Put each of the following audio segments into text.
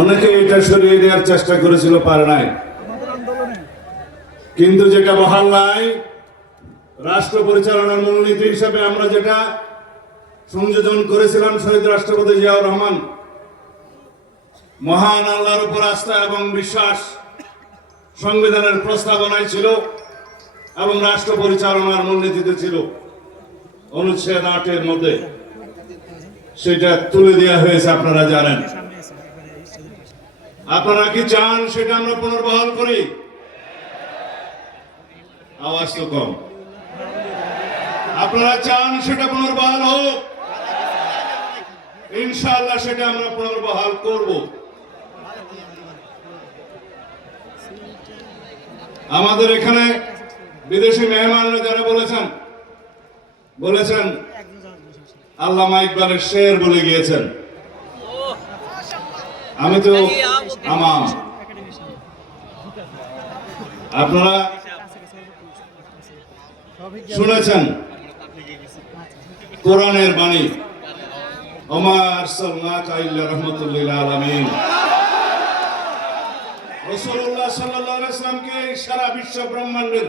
অনেকে এটা সরিয়ে দেওয়ার চেষ্টা করেছিল, পারে নাই। কিন্তু যেটা বহাল নাই, রাষ্ট্র পরিচালনার মূলনীতি হিসাবে আমরা যেটা সংযোজন করেছিলাম, শহীদ রাষ্ট্রপতি জিয়াউর রহমান মহান আল্লাহর উপর আস্থা এবং বিশ্বাস সংবিধানের প্রস্তাবনায় ছিল এবং রাষ্ট্র পরিচালনার মূলনীতিতে ছিল। অনুচ্ছেদ 8-এর মধ্যে সেটা তুলে দেওয়া হয়েছে, আপনারা জানেন। আপনারা কি চান সেটা আমরা পুনর্বহাল করি? আওয়াজ তো কম। আপনারা চান সেটা পুনর্বহাল হোক? ইনশাআল্লাহ সেটা আমরা পুনর্বহাল করব। আমাদের এখানে বিদেশি মেহমানরা যারা বলেছেন আল্লামা ইকবালের শের বলে গিয়েছেন। আমি তো আমাম, আপনারা শুনেছেন কোরআনের বাণী, ওমা আরসালনাকা ইল্লা রাহমাতাল লিল আলামিন। রাসূলুল্লাহ সাল্লাল্লাহু আলাইহি ওয়াসাল্লামকে সারা বিশ্ব ব্রহ্মাণ্ডের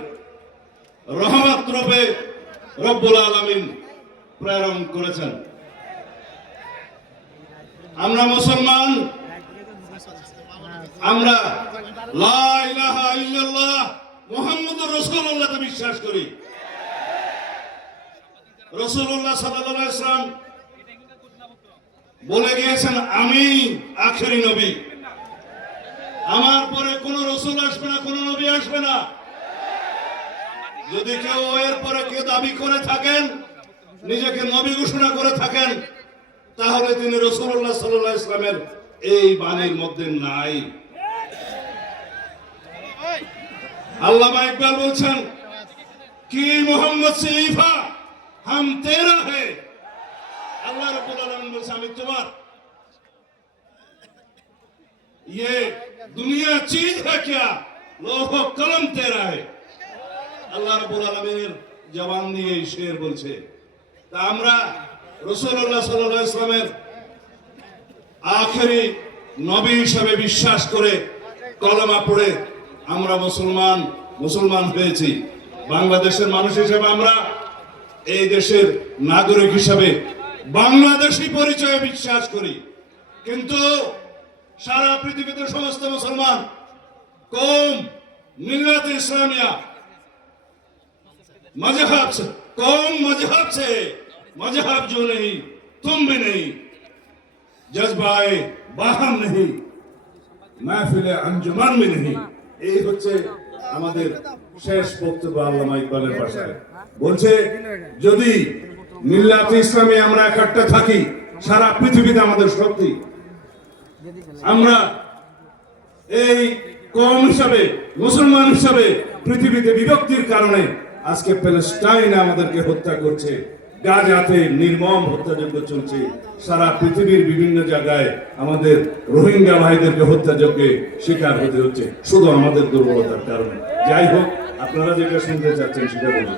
রহমত রূপে রব্বুল আলামিন প্রেরণ করেছেন। আমরা মুসলমান, আমরা লা ইলাহা ইল্লাল্লাহ মুহাম্মাদুর রাসূলুল্লাহকে বিশ্বাস করি। রাসূলুল্লাহ সাল্লাল্লাহু আলাইহি ওয়াসাল্লাম বলে গিয়েছেন, আমি আখেরি নবী, আমার পরে কোন রাসূল আসবে না, কোন নবী আসবে না। যদি কেউ এর পরে কেউ দাবি করে থাকেন, নিজেকে নবী ঘোষণা করে থাকেন, তাহলে তিনি রাসূলুল্লাহ সাল্লাল্লাহু আলাইহি ওয়াসাল্লামের এই বাণীর মধ্যে নাই। আল্লামা ইকবাল বলছেন, কি মোহাম্মদ শরীফা হাম তেরা হে। আল্লাহ রাব্বুল আলামিন বলছে, আমি তোমার। ये दुनिया चीज है क्या, लोहो कलम तेरा है। আল্লাহ রাব্বুল আলামিনের জবান দিয়ে এই শের বলছে। তা আমরা রাসূলুল্লাহ সাল্লাল্লাহু আলাইহি ওয়াসাল্লামের আখেরি নবী হিসেবে বিশ্বাস করে কলেমা পড়ে আমরা মুসলমান হয়েছি। বাংলাদেশের মানুষ হিসেবে আমরা এই দেশের নাগরিক হিসেবে বাংলাদেশী পরিচয়ে বিশ্বাস করি। কিন্তু সারা পৃথিবীতে সমস্ত মুসলমান কौम मिल्लत इस्लामिया मजहब से कौम मजहब जो नहीं तुम भी नहीं, जज्बाए बाहम नहीं, महफिल अंजुमन में नहीं। এই হচ্ছে আমাদের শেষ বক্তব্য আল্লামা ইকবালের ভাষায়। বলছে, যদি মিল্লাত ইসলামে আমরা একটা থাকি, সারা পৃথিবীতে আমাদের শক্তি। আমরা এই কওম হিসাবে, মুসলমান হিসাবে পৃথিবীতে বিভক্তির কারণে আজকে প্যালেস্টাইনে আমাদেরকে হত্যা করছে, গাজাতে নির্মম হত্যাযজ্ঞ চলছে, সারা পৃথিবীর বিভিন্ন জায়গায় আমাদের রোহিঙ্গা ভাইদেরকে হত্যাযজ্ঞে শিকার হতে হচ্ছে শুধু আমাদের দুর্বলতার কারণে। যাই হোক, আপনারা যেটা শুনতে চাচ্ছেন সেটা বলুন।